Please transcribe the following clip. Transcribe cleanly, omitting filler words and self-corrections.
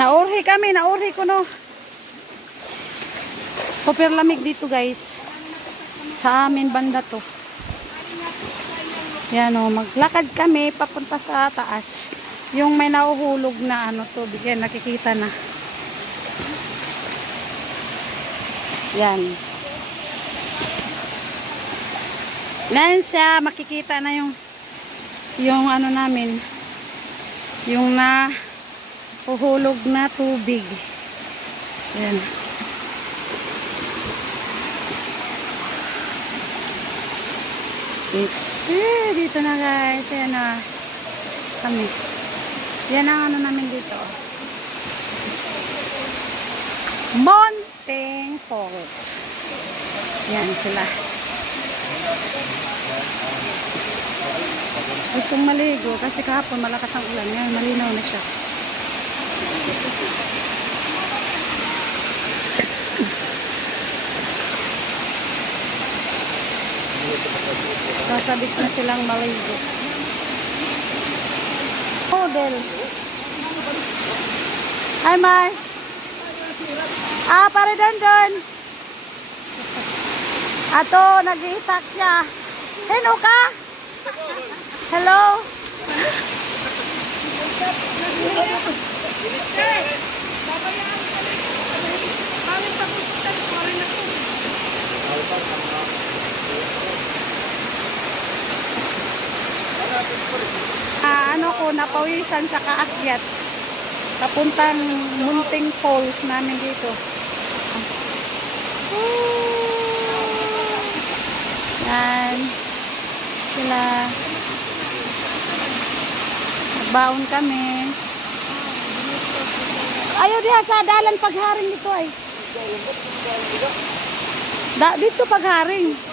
Naurhi kami, naurhi ko no. Super lamig dito guys. Sa amin banda to. Yan o, maglakad kami papunta sa taas. Yung may nahuhulog na ano tubig. Yan, nakikita na. Yan. Yan siya, makikita na yung ano namin. Yung nahuhulog na tubig. Yan. Dito na guys. Yan na. Kami. Yan ang ano namin dito. Mountain Falls. Yan sila. Gustong maligo kasi kahapon malakas ang ulan. Yan, malinaw na siya. Sasabit na silang maligo. Model. Hi, Mars. Pare doon. Ato, nag-iitak siya. Hello ka? Hello? Ano ko, napawisan sa kaakyat. Papuntang Munting Falls namin dito. Yan. Sila. Nagbaon kami. Ayaw diha sa dalan pagharing dito ay. Dito pagharing.